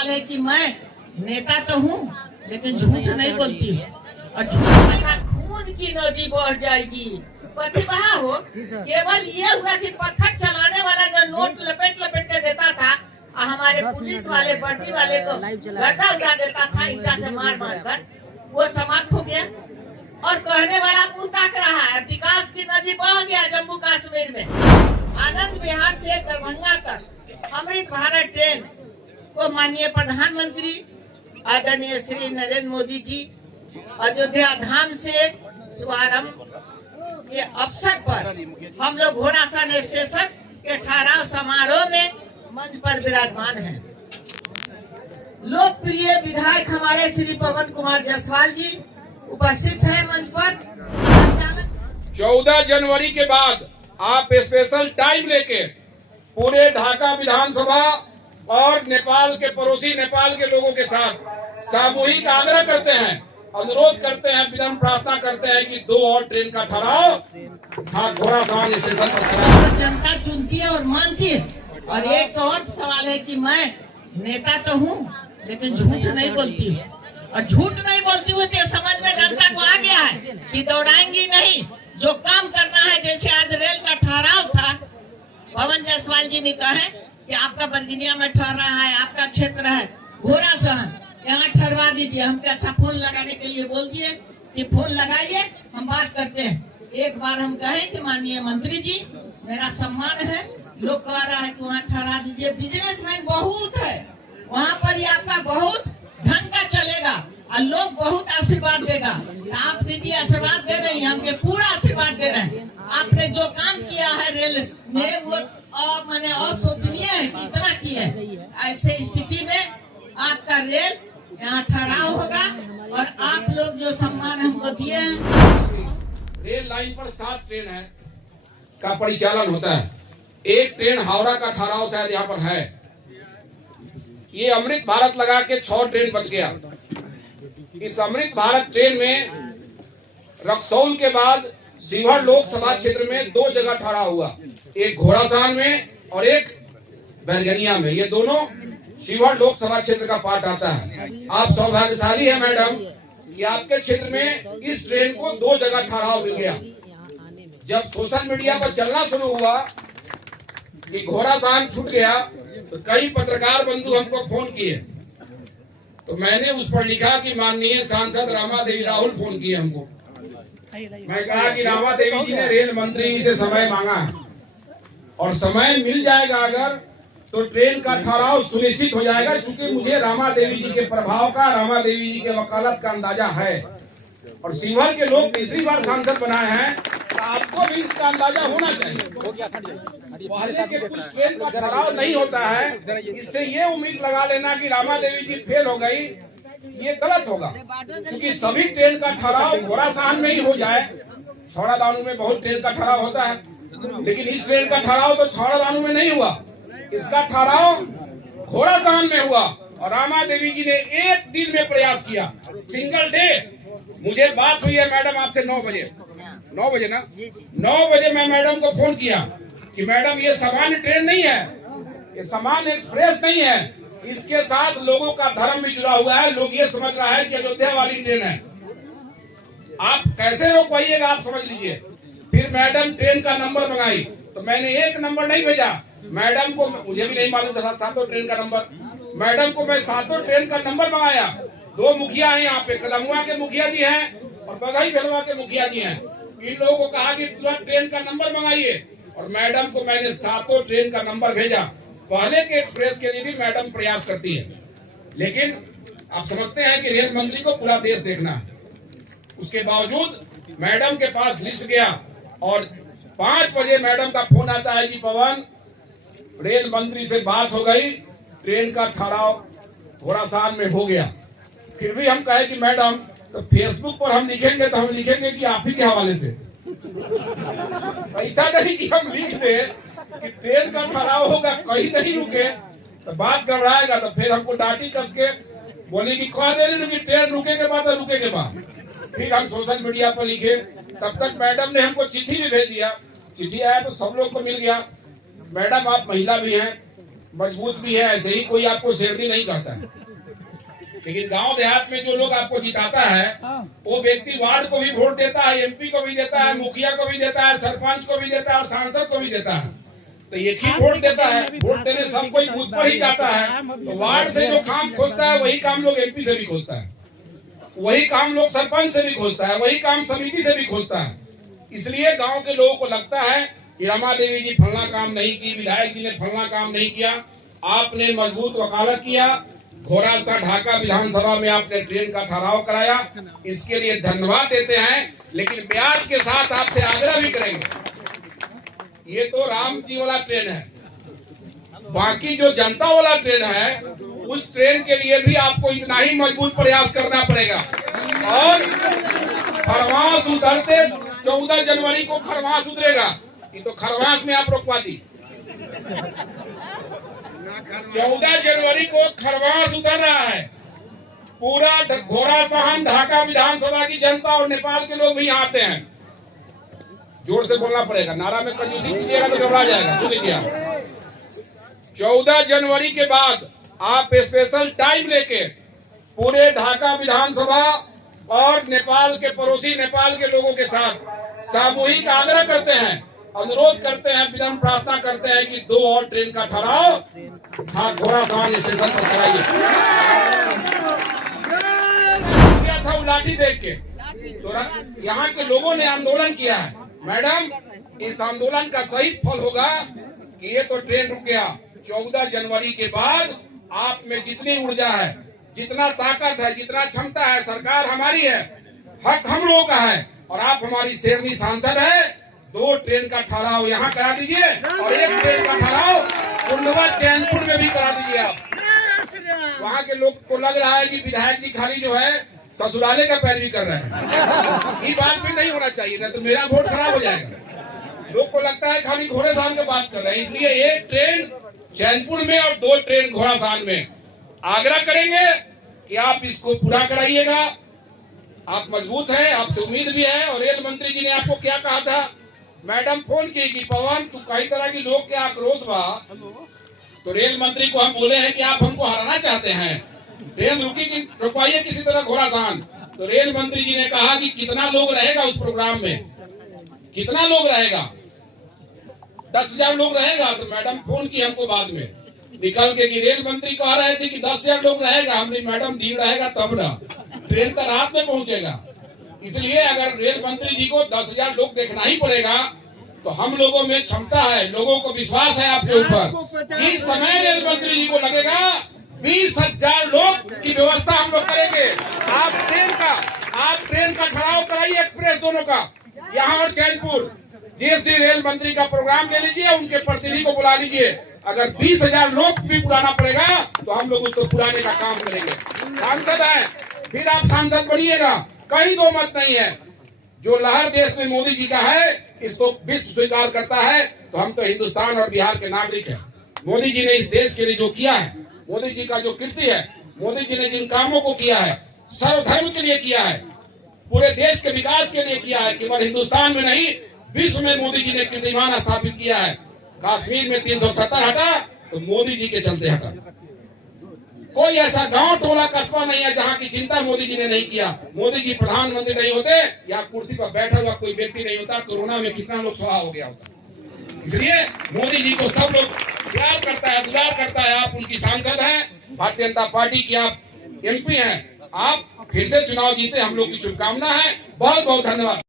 सवाल है कि मैं नेता तो हूँ लेकिन झूठ नहीं बोलती हूँ, और झूठ का खून की नदी बढ़ जाएगी। प्रतिभा हो, केवल ये हुआ कि पत्थर चलाने वाला जो नोट लपेट लपेट के देता था और हमारे पुलिस वाले वर्दी वाले को गर्दा उड़ा देता था ईटा से मार मार कर, वो समाप्त हो गया। और कहने वाला मुंह ताक रहा है, विकास की नदी बढ़ गया जम्मू कश्मीर में। आनंद विहार से दरभंगा तक अमृत भारत ट्रेन को माननीय प्रधानमंत्री आदरणीय श्री नरेंद्र मोदी जी अयोध्या धाम से शुभारंभ के अवसर पर हम लोग घोड़ासान स्टेशन के ठहराव समारोह में मंच पर विराजमान हैं। लोकप्रिय विधायक हमारे श्री पवन कुमार जायसवाल जी उपस्थित है मंच पर। 14 जनवरी के बाद आप स्पेशल टाइम लेके पूरे ढाका विधानसभा और नेपाल के पड़ोसी नेपाल के लोगों के साथ सामूहिक आग्रह करते हैं, अनुरोध करते हैं, विनम्र प्रार्थना करते हैं कि 2 और ट्रेन का ठहराव घोड़ासान स्टेशन पर कराएं। जनता चुनती है और मानती है। और एक और सवाल है कि मैं नेता तो हूँ लेकिन झूठ नहीं बोलती हूँ, और झूठ नहीं बोलती हुई तो समझ में जनता को आ गया है कि दौड़ाएंगी नहीं। जो काम करना है, जैसे आज रेल का ठहराव था, पवन जायसवाल जी ने कहा कि आपका बरगिनिया में ठहर रहा है, आपका क्षेत्र है घोड़ासान, यहाँ ठहरवा दीजिए। हम क्या अच्छा फोन लगाने के लिए बोल दिए कि फोन लगाइए, हम बात करते हैं। एक बार हम कहे कि माननीय मंत्री जी, मेरा सम्मान है, लोग कह रहा है कि वहाँ ठहरा दीजिए। बिजनेसमैन बहुत है वहाँ पर, ही आपका बहुत ढंग का चलेगा और लोग बहुत आशीर्वाद देगा। आप दीदी आशीर्वाद दे रही हैं, हमके पूरा आशीर्वाद दे रहे हैं। आपने जो काम किया है रेल में वो मैंने सोचनीय है कि इतना किया है। ऐसे स्थिति में आपका रेल यहाँ ठहराव होगा और आप लोग जो सम्मान हमको दिए हैं। रेल लाइन पर 7 ट्रेन है का परिचालन होता है। एक ट्रेन हावड़ा का ठहराव शायद यहाँ पर है। ये अमृत भारत लगा के 6 ट्रेन बच गया। इस अमृत भारत ट्रेन में रक्सौल के बाद शिवहर लोकसभा क्षेत्र में 2 जगह ठहरा हुआ, एक घोड़ासान में और एक बैरगनिया में। ये दोनों शिवहर लोकसभा क्षेत्र का पार्ट आता है। आप सौभाग्यशाली हैं मैडम कि आपके क्षेत्र में इस ट्रेन को 2 जगह ठहराव मिल गया। जब सोशल मीडिया पर चलना शुरू हुआ कि घोड़ासान छूट गया तो कई पत्रकार बंधु हमको फोन किए, तो मैंने उस पर लिखा कि माननीय सांसद रामा देवी राहुल फोन किए हमको। मैं कहा कि रामा देवी जी ने रेल मंत्री से समय मांगा है और समय मिल जाएगा अगर तो ट्रेन का ठहराव सुनिश्चित हो जाएगा। चूंकि मुझे रामा देवी जी के प्रभाव का, रामा देवी जी के वकालत का अंदाजा है और शिवहर के लोग तीसरी बार सांसद बनाए हैं, तो आपको भी इसका अंदाजा होना चाहिए। पहले के कुछ ट्रेन का ठहराव नहीं होता है, इससे ये उम्मीद लगा लेना कि रामा देवी जी फेल हो गई, ये गलत होगा। क्योंकि सभी ट्रेन का ठहराव घोड़ासान में ही हो जाए। छौड़ादानू में बहुत ट्रेन का ठहराव होता है, लेकिन इस ट्रेन का ठहराव तो छौड़ादानू में नहीं हुआ, इसका ठहराव घोड़ासान में हुआ। और रामा देवी जी ने एक दिन में प्रयास किया, सिंगल डे। मुझे बात हुई है मैडम आपसे 9 बजे ना, 9 बजे मैं मैडम को फोन किया कि मैडम ये सामान्य ट्रेन नहीं है, ये सामान्य एक्सप्रेस नहीं है, इसके साथ लोगों का धर्म भी जुड़ा हुआ है। लोग ये समझ रहा है कि अयोध्या वाली ट्रेन है, आप कैसे रोक पाइएगा, आप समझ लीजिए। फिर मैडम ट्रेन का नंबर मंगाई, तो मैंने एक नंबर नहीं भेजा मैडम को, मुझे भी नहीं मालूम था 7 ट्रेन का नंबर। मैडम को मैं 7 ट्रेन का नंबर मंगाया। 2 मुखिया है यहाँ पे, कदमुआ के मुखिया जी हैं और बघई बेलवा के मुखिया जी हैं। इन लोगों को कहा कि तुरंत ट्रेन का नंबर मंगाइए और मैडम को मैंने 7 ट्रेन का नंबर भेजा। पहले के एक्सप्रेस के लिए भी मैडम प्रयास करती है, लेकिन आप समझते हैं कि रेल मंत्री को पूरा देश देखना है। उसके बावजूद मैडम के पास लिस्ट गया और 5 बजे मैडम का फोन आता है कि पवन, रेल मंत्री से बात हो गई, ट्रेन का ठहराव घोड़ासान में हो गया। फिर भी हम कहे कि मैडम, तो फेसबुक पर हम लिखेंगे तो हम लिखेंगे कि आप ही के हवाले से, ऐसा नहीं कि हम लिख दे कि ट्रेन का ठहराव होगा, कहीं नहीं रुके तो बात घबराएगा। तो फिर हमको डांटी कस के बोली कि कह दे रही कि ट्रेन रुके के बाद रुके के बाद। फिर हम सोशल मीडिया पर लिखे, तब तक मैडम ने हमको चिट्ठी भी भेज दिया। चिट्ठी आया तो सब लोग को मिल गया। मैडम आप महिला भी हैं, मजबूत भी है, ऐसे ही कोई आपको शेरनी नहीं करता है। लेकिन गांव देहात में जो लोग आपको जिताता है वो व्यक्ति वार्ड को भी वोट देता है, एमपी को भी देता है, मुखिया को भी देता है, सरपंच को भी देता है और सांसद को भी देता है। तो एक ही वोट देता है, वोट देने सब कोई बूथ पर ही जाता है। तो वार्ड से जो काम खोजता है वही काम लोग एमपी से भी खोजता है, वही काम लोग सरपंच से भी खोजता है, वही काम समिति से भी खोजता है। इसलिए गांव के लोगों को लगता है कि रमा देवी जी फलना काम नहीं की, विधायक जी ने फलना काम नहीं किया। आपने मजबूत वकालत किया, घोड़ासा ढाका विधानसभा में आपने ट्रेन का ठहराव कराया, इसके लिए धन्यवाद देते हैं। लेकिन ब्याज के साथ आपसे आग्रह भी करेंगे, ये तो राम जी वाला ट्रेन है, बाकी जो जनता वाला ट्रेन है उस ट्रेन के लिए भी आपको इतना ही मजबूत प्रयास करना पड़ेगा। और खरवास उतरते 14 जनवरी को खरवास उतरेगा, ये तो खरवास में आप रोकवा दी। 14 जनवरी को खरवास उतर रहा है, पूरा घोड़ासहन ढाका विधानसभा की जनता और नेपाल के लोग भी यहाँ आते हैं। जोर से बोलना पड़ेगा, नारा में कंजूसी कीजिएगा तो घबरा जाएगा। सुन लीजिए, 14 जनवरी के बाद आप स्पेशल टाइम लेके पूरे ढाका विधानसभा और नेपाल के पड़ोसी नेपाल के लोगों के साथ सामूहिक आग्रह करते हैं, अनुरोध करते हैं, विनम्र प्रार्थना करते हैं कि 2 और ट्रेन का ठहराव घोड़ासहन स्टेशन पर कराइए। क्या था उलाटी देख के तो यहाँ के लोगों ने आंदोलन किया है। मैडम, इस आंदोलन का सही फल होगा कि ये तो ट्रेन रुक गया। 14 जनवरी के बाद आप में जितनी ऊर्जा है, जितना ताकत है, जितना क्षमता है, सरकार हमारी है, हक हम लोगों का है और आप हमारी शेरनी सांसद है। 2 ट्रेन का ठहराव यहाँ करा दीजिए और 1 ट्रेन का ठहराव कुंडवा चैनपुर में भी करा दीजिए। आप वहाँ के लोग को लग रहा है कि विधायक जी खाली जो है ससुराले का पैरवी कर रहे हैं, ये बात भी नहीं होना चाहिए, ना तो मेरा वोट खराब हो जाएगा। लोग को लगता है खाली घोड़ासहन की बात कर रहे हैं, इसलिए 1 ट्रेन चैनपुर में और 2 ट्रेन घोड़ासहन में। आग्रह करेंगे कि आप इसको पूरा कराइएगा। आप मजबूत हैं, आपसे उम्मीद भी है। और रेल मंत्री जी ने आपको क्या कहा था, मैडम फोन की कि पवन तू कई तरह की लोग के आक्रोश बा, तो रेल मंत्री को हम बोले हैं कि आप हमको हराना चाहते हैं, ट्रेन रुकी कि रुकवाइए किसी तरह घोड़ासहन। तो रेल मंत्री जी ने कहा कि कितना लोग रहेगा उस प्रोग्राम में, कितना लोग रहेगा, 10,000 लोग रहेगा। तो मैडम फोन की हमको बाद में निकल के कि रेल मंत्री कह रहे थे कि 10,000 लोग रहेगा। हमने मैडम दिन रहेगा तब ना, ट्रेन तो रात में पहुंचेगा। इसलिए अगर रेल मंत्री जी को 10,000 लोग देखना ही पड़ेगा तो हम लोगों में क्षमता है, लोगों को विश्वास है आपके ऊपर। इस समय रेल मंत्री जी को लगेगा 20,000 लोग की व्यवस्था हम लोग करेंगे। आप ट्रेन का ठहराव कराइए, एक्सप्रेस दोनों का, यहाँ और चैनपुर। जिस दिन रेल मंत्री का प्रोग्राम ले लीजिए, उनके प्रतिनिधि को बुला लीजिए। अगर 20,000 लोग भी बुलाना पड़ेगा तो हम लोग उसको पुराने का काम करेंगे। सांसद है, फिर आप सांसद बनिएगा, कहीं 2 मत नहीं है। जो लहर देश में मोदी जी का है, इसको विश्व स्वीकार करता है। तो हम तो हिंदुस्तान और बिहार के नागरिक हैं। मोदी जी ने इस देश के लिए जो किया है, मोदी जी का जो कीर्ति है, मोदी जी ने जिन कामों को किया है, सर्वधर्म के लिए किया है, पूरे देश के विकास के लिए किया है, केवल हिंदुस्तान में नहीं विश्व में मोदी जी ने कीर्तिमान स्थापित किया है। कश्मीर में 370 हटा तो मोदी जी के चलते हटा। कोई ऐसा गांव टोला कस्बा नहीं है जहां की चिंता मोदी जी ने नहीं किया। मोदी जी प्रधानमंत्री नहीं होते या कुर्सी पर बैठा हुआ कोई व्यक्ति नहीं होता, कोरोना में कितना लोग स्वाहा हो गया होता। इसलिए मोदी जी को सब लोग प्यार करता है, दुलार करता है। आप उनकी सांसद हैं, भारतीय जनता पार्टी की आप एमपी हैं। आप फिर से चुनाव जीते, हम लोग की शुभकामना है। बहुत बहुत धन्यवाद।